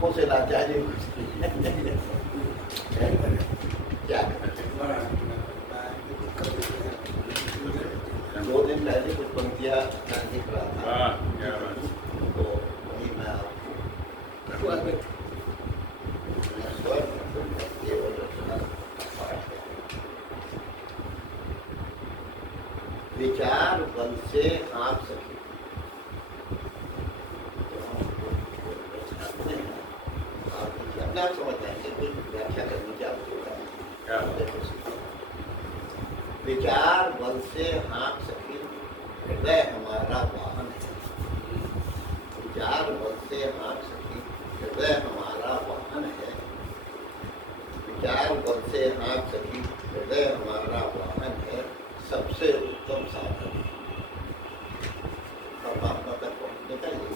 आंखों से लाचारी क्या दो दिन पहले कुछ पंक्तियाँ दिख रहा था तो वही मैं आपको विचार बल से आप सके अपना समझ जाएंगे कोई व्याख्या करने की आवश्यकता है। विचार बल से हाँक सके हृदय हमारा वाहन है। विचार बल से हाँक सके हृदय हमारा वाहन है। विचार बल से हाँक सके हृदय हमारा वाहन है। सबसे उत्तम साधन परमात्मा तक पहुँचने का ये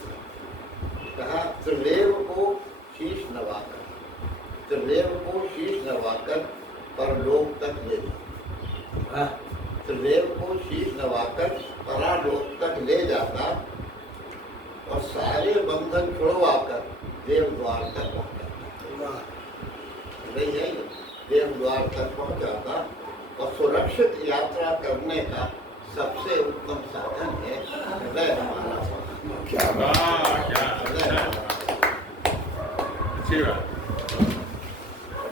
कहा। त्रिदेव को शीश नवाकर, त्रिदेव को शीश नवाकर परलोक तक ले जाता। त्रिदेव को शीश नवाकर परालोक तक ले जाता और सारे बंधन छुड़वाकर देव द्वार तक पहुँचाता। नहीं है, देव द्वार तक पहुँचाता और सुरक्षित यात्रा करने का सबसे उत्तम साधन है हृदय हमारा वाहन। क्या अच्छी बात।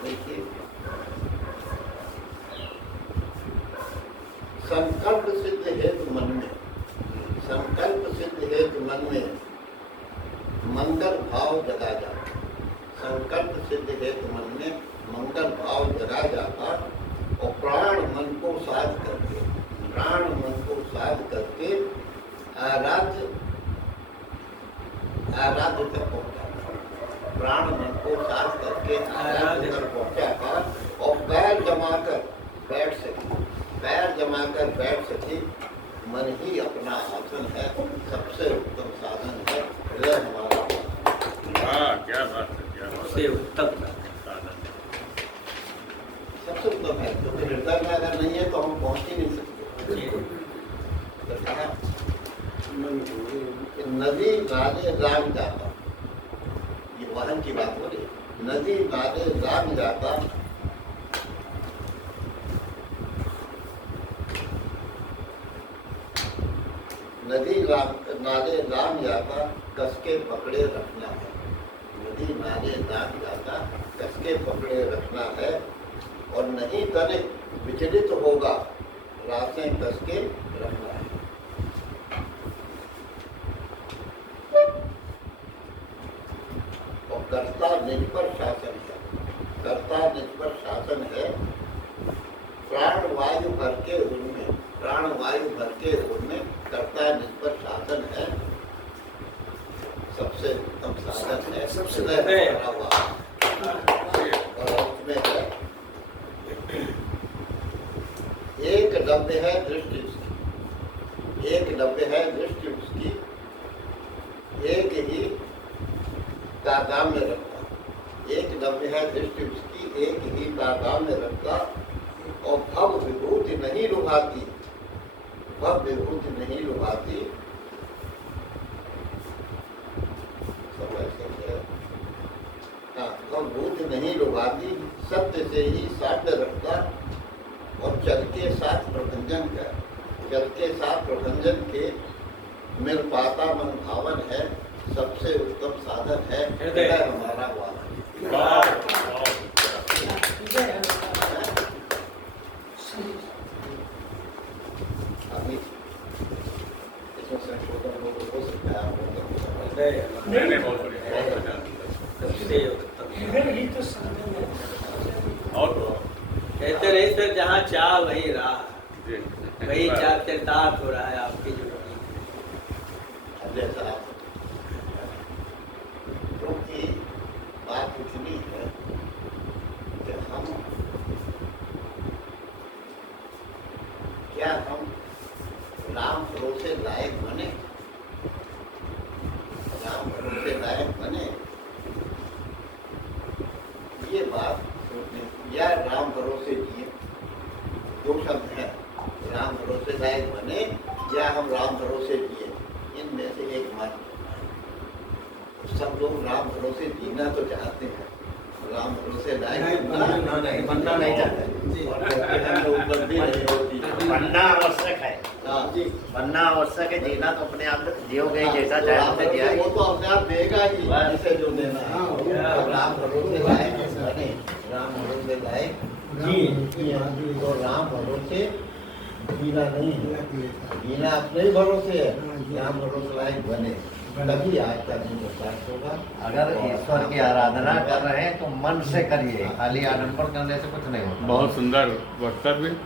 देखिए, संकल्प सिद्ध हेतु मन में, संकल्प सिद्ध हेतु मन में मंगल भाव जगा जाता। संकल्प सिद्ध हेतु मन में मंगल भाव जगा जाता और प्राण मन को साध करके, प्राण मन को साध करके आराध्य तक पहुंचाता। प्राण मन को साध करके आराध्य तक पहुंचाता और पैर जमाकर बैठ सके, पैर जमाकर बैठ सके। मन ही अपना आसन है, सबसे उत्तम साधन है हृदय हमारा। क्या बात है, क्या सबसे उत्तम सबसे उत्तम है, क्योंकि हृदय में अगर नहीं है तो हम पहुंच ही नहीं सकते। तो कहा नदी नाले राग जाता, ये वाहन की बात हो रही, नदी नाले राग जाता नदी नाले राम जाता कसके पकड़े रखना है। नदी नाले राम जाता कसके पकड़े रखना है और नहीं तनिक विचलित होगा रासें कसके रखना है। और कर्ता निज पर शासन है, कर्ता निज पर शासन है। प्राण वायु भर के उनमें, प्राण वायु भर के उनमें कर्ता निज पर शासन है। सबसे उत्तम साधन है, सबसे भरा हुआ और उसमें है एक डब्बे है दृष्टि उसकी, एक डब्बे है दृष्टि उसकी, एक ही तादाम में रखता। एक डब्बे है दृष्टि उसकी, एक ही तादाम में रखता और भव विभूति नहीं लुभाती, भव विभूति नहीं लुभाती। हाँ, भव विभूति नहीं लुभाती, सत्य से ही साध्य रखता और जल के साथ प्रभंजन का, जल के साथ प्रभंजन के मिल पाता मन भावन है। सबसे उत्तम साधन है हृदय हमारा वाहन। अभी इसमें संशोधन हो सकता है, कहते रहे सर, जहाँ चाह वही राह, वही चरितार्थ हो रहा है आपकी जिंदगी। जैसा क्योंकि बात इतनी है कि हम क्या हम राम भरोसे लायक बने, राम भरोसे लायक बने, ये बात सोचने या राम भरोसे जिए। दो शब्द हैं, राम भरोसे लायक बने या हम राम भरोसे जिए, इनमें से एक मार्ग सब लोग राम भरोसे जीना तो चाहते हैं, राम भरोसे नहीं, बनना नहीं चाहते। और कहते हैं लोग बनते नहीं होती। बनना आवश्यक है, हाँ जी। बनना आवश्यक है। जीना तो अपने आप जियोगे हाँ, जैसा तो चाहे राम वैसे जिया भरोसे वो तो अपने आप देगा ही, बस। जिसे जो देना है। हाँ, अब राम भरोसे लायक बने, राम भरोसे लायक जी, तो राम भरोसे जीना नहीं है, जीना अपने ही भरोसे है। राम भरोसे लायक बने, तभी आज का दिन प्रकाश होगा। अगर ईश्वर की आराधना कर रहे हैं तो मन से करिए, खाली आडंबर करने से कुछ नहीं होता। बहुत सुंदर वक्तव्य।